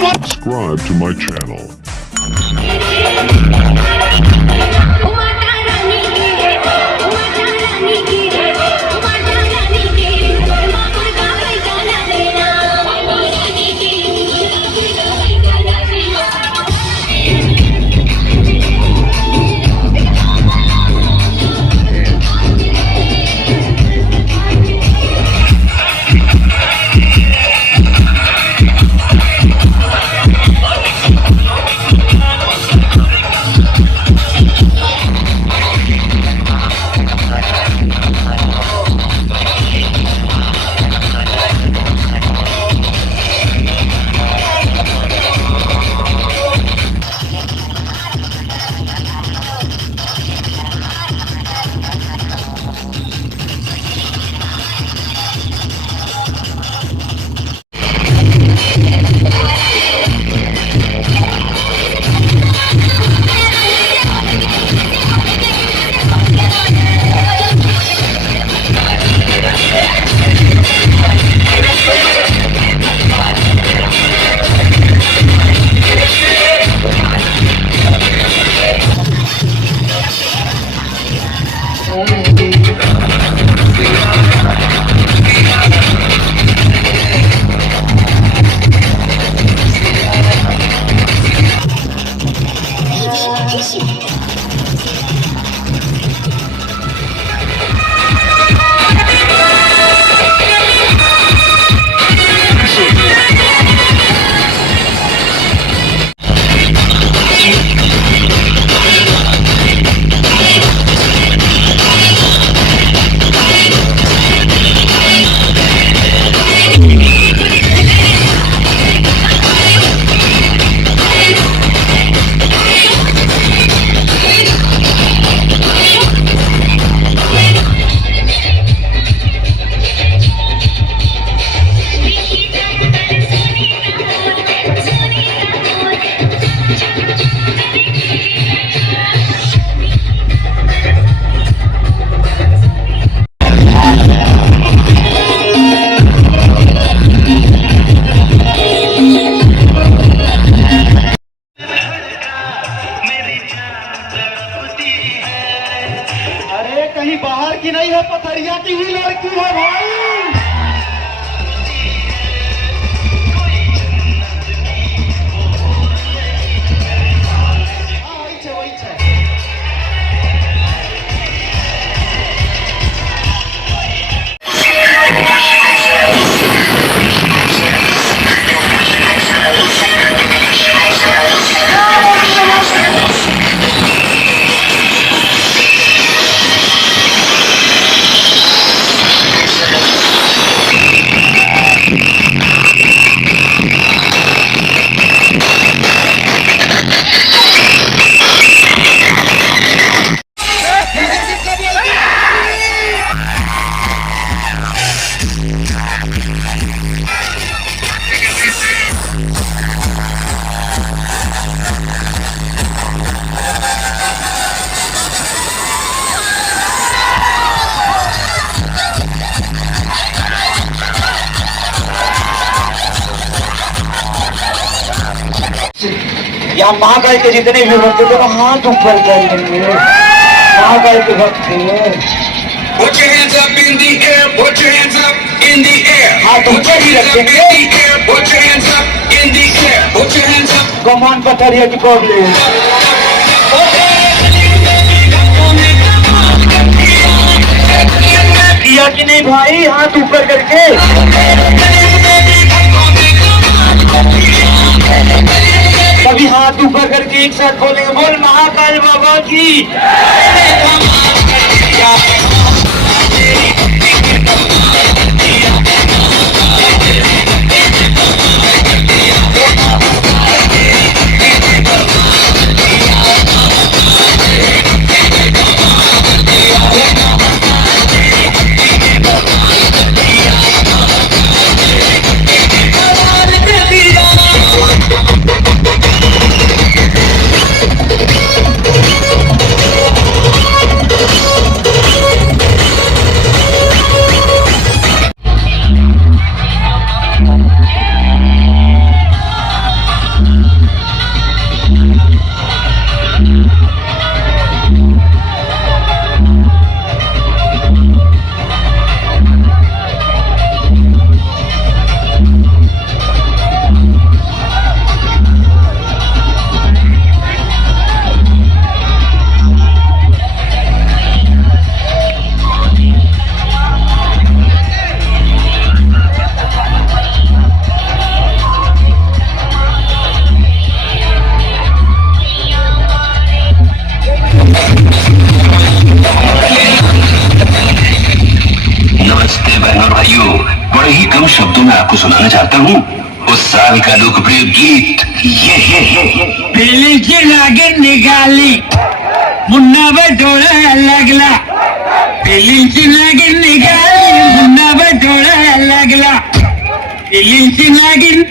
Subscribe to my channel. कहीं बाहर की नहीं है, पथरिया की ही लड़की है भाई। यहाँ महाकाल के जितने भी भक्त दोनों हाथ ऊपर करेंगे। महाकाल के भक्त Put your hands up in the air, put your hands up in the air. हाथ ऊपर ही रखेंगे। Put your hands up in the air, put your hands up. कमान पथरिया की प्रॉब्लम किया कि नहीं भाई, हाथ ऊपर करके सभी हाथ ऊपर करके एक साथ बोलेंगे, बोल महाकाल बाबा की। आपको सुनाना चाहता हूँ उस साल का लोकप्रिय गीत ये पेलीची नागिन निघाली मुन्नावर डोळा लागला पेलीची नागिन निघाली मुन्नावर डोळा लागला पेलीची नागिन